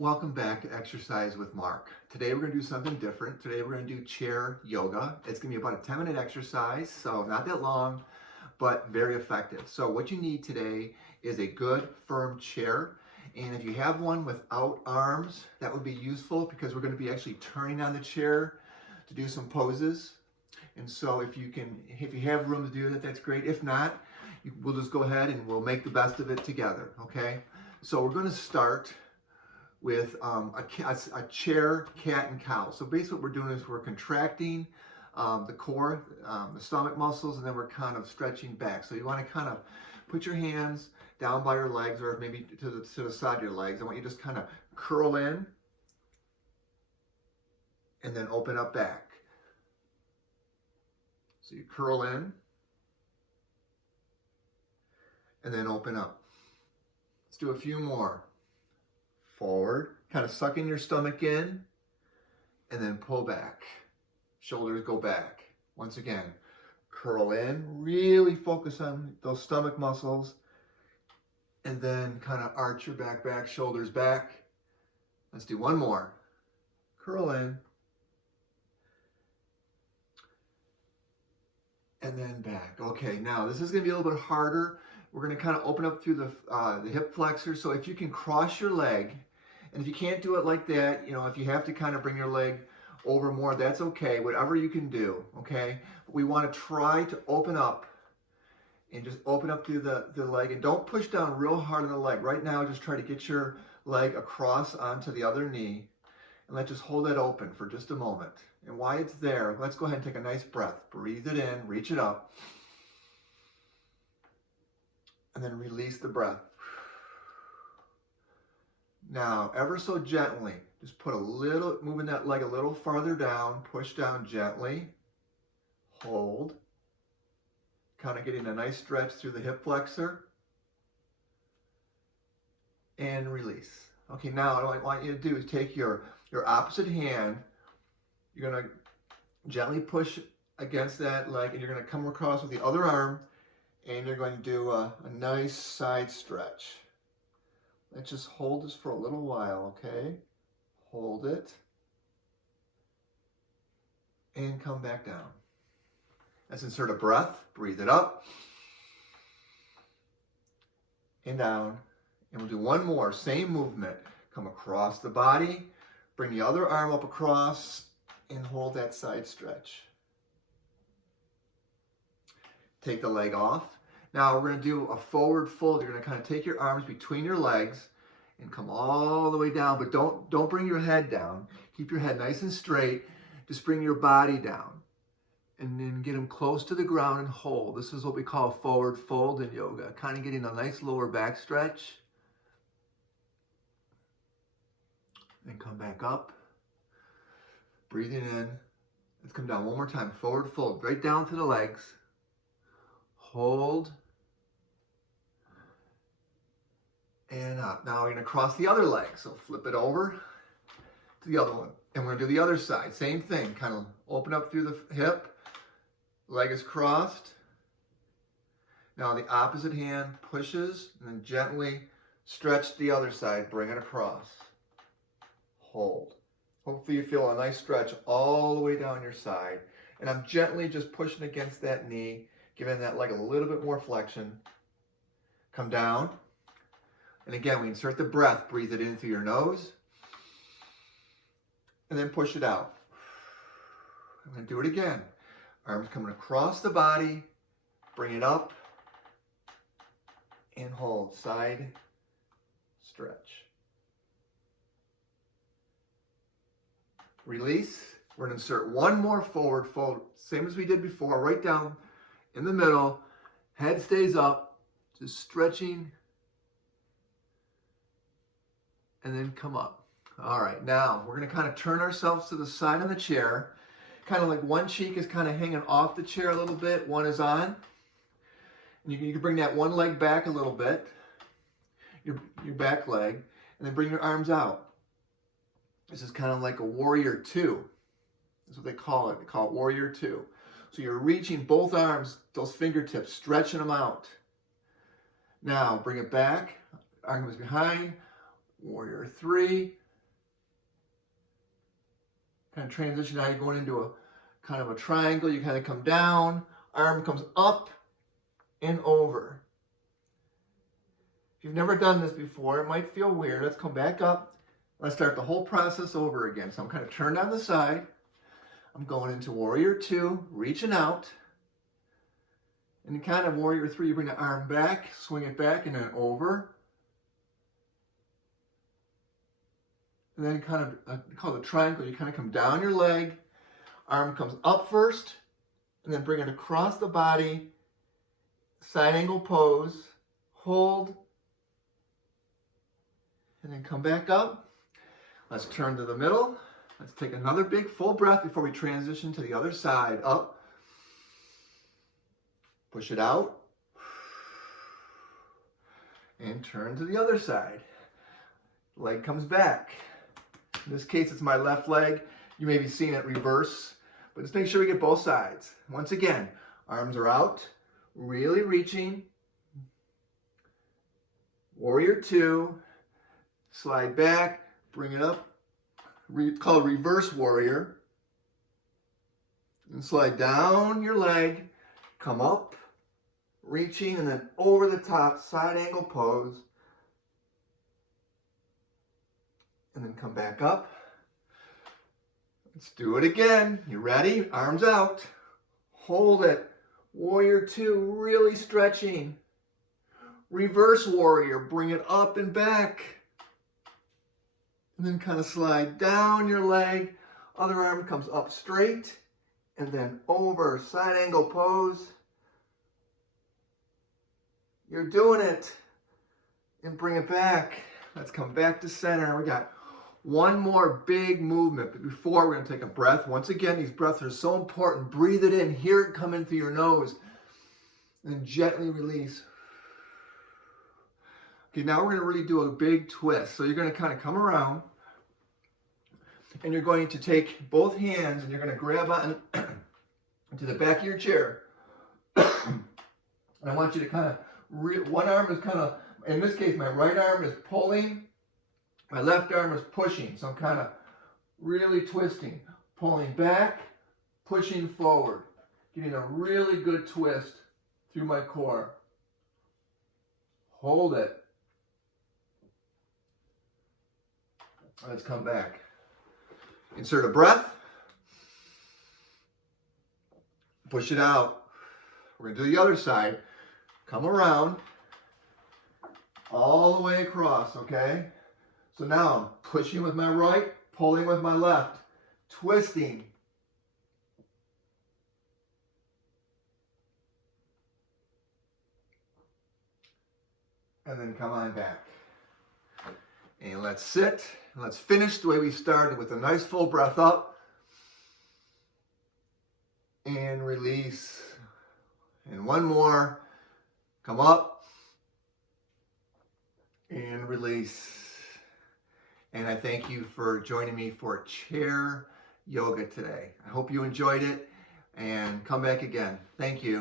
Welcome back to Exercise with Mark. Today we're going to do something different. Today we're going to do chair yoga. It's going to be about a 10-minute exercise, so not that long, but very effective. So what you need today is a good firm chair. And if you have one without arms, that would be useful because we're going to be actually turning on the chair to do some poses. And so if you have room to do that, that's great. If not, we'll just go ahead and we'll make the best of it together, okay? So we're going to start with a chair, cat, and cow. So basically what we're doing is we're contracting the core, the stomach muscles, and then we're kind of stretching back. So you want to kind of put your hands down by your legs or maybe to the side of your legs. I want you to just kind of curl in and then open up back. So you curl in and then open up. Let's do a few more. Forward, kind of sucking your stomach in, and then pull back. Shoulders go back. Once again, curl in, really focus on those stomach muscles, and then kind of arch your back, shoulders back. Let's do one more. Curl in, and then back. Okay, now this is going to be a little bit harder. We're going to kind of open up through the hip flexor. So if you can cross your leg, and if you can't do it like that, if you have to kind of bring your leg over more, that's okay. Whatever you can do, okay? But we want to try to open up and just open up through the leg. And don't push down real hard on the leg. Right now, just try to get your leg across onto the other knee. And let's just hold it open for just a moment. And while it's there, let's go ahead and take a nice breath. Breathe it in, reach it up. And then release the breath. Now, ever so gently, just moving that leg a little farther down, push down gently, hold, kind of getting a nice stretch through the hip flexor, and release. Okay, now what I want you to do is take your opposite hand, you're going to gently push against that leg, and you're going to come across with the other arm, and you're going to do a nice side stretch. Let's just hold this for a little while, okay? Hold it. And come back down. Let's insert a breath. Breathe it up. And down. And we'll do one more. Same movement. Come across the body. Bring the other arm up across. And hold that side stretch. Take the leg off. Now we're going to do a forward fold. You're going to kind of take your arms between your legs and come all the way down, but don't bring your head down. Keep your head nice and straight. Just bring your body down and then get them close to the ground and hold. This is what we call a forward fold in yoga, kind of getting a nice lower back stretch. And come back up. Breathing in. Let's come down one more time. Forward fold, right down to the legs. Hold. And up. Now we're going to cross the other leg. So flip it over to the other one. And we're going to do the other side. Same thing. Kind of open up through the hip. Leg is crossed. Now the opposite hand pushes and then gently stretch the other side. Bring it across. Hold. Hopefully you feel a nice stretch all the way down your side. And I'm gently just pushing against that knee, giving that leg a little bit more flexion. Come down. And again, we insert the breath. Breathe it in through your nose. And then push it out. I'm going to do it again. Arms coming across the body. Bring it up. And hold. Side stretch. Release. We're going to insert one more forward fold. Same as we did before. Right down in the middle. Head stays up. Just stretching. And then come up. All right, now we're going to kind of turn ourselves to the side of the chair. Kind of like one cheek is kind of hanging off the chair a little bit. One is on. And you can bring that one leg back a little bit. Your back leg. And then bring your arms out. This is kind of like a warrior two. That's what they call it. They call it warrior two. So you're reaching both arms, those fingertips, stretching them out. Now bring it back. Arms behind. Warrior three, kind of transition. Now you're going into a kind of a triangle. You kind of come down, arm comes up and over. If you've never done this before, it might feel weird. Let's come back up. Let's start the whole process over again. So I'm kind of turned on the side. I'm going into warrior 2, reaching out. And in kind of warrior 3, you bring the arm back, swing it back, and then over. And then kind of, call it a triangle. You kind of come down your leg. Arm comes up first, and then bring it across the body. Side angle pose. Hold. And then come back up. Let's turn to the middle. Let's take another big full breath before we transition to the other side. Up. Push it out. And turn to the other side. Leg comes back. In this case, it's my left leg. You may be seeing it reverse, but just make sure we get both sides. Once again, arms are out, really reaching. Warrior 2, slide back, bring it up. It's called reverse warrior. And slide down your leg, come up, reaching, and then over the top, side angle pose. And then come back up. Let's do it again. You ready? Arms out. Hold it. Warrior 2, really stretching. Reverse warrior, bring it up and back. And then kind of slide down your leg. Other arm comes up straight. And then over, side angle pose. You're doing it. And bring it back. Let's come back to center. We got one more big movement, but before we're going to take a breath. Once again, these breaths are so important. Breathe it in, hear it come in through your nose, and gently release. Okay, now we're going to really do a big twist. So you're going to kind of come around, and you're going to take both hands, and you're going to grab on to the back of your chair. And I want you to kind of, one arm is kind of, in this case, my right arm is pulling. My left arm is pushing, so I'm kind of really twisting, pulling back, pushing forward, getting a really good twist through my core. Hold it. Let's come back. Insert a breath. Push it out. We're going to do the other side. Come around all the way across, okay? So now I'm pushing with my right, pulling with my left, twisting. And then come on back. And let's sit. Let's finish the way we started with a nice full breath up. And release. And one more. Come up. And release. And I thank you for joining me for chair yoga today. I hope you enjoyed it and come back again. Thank you.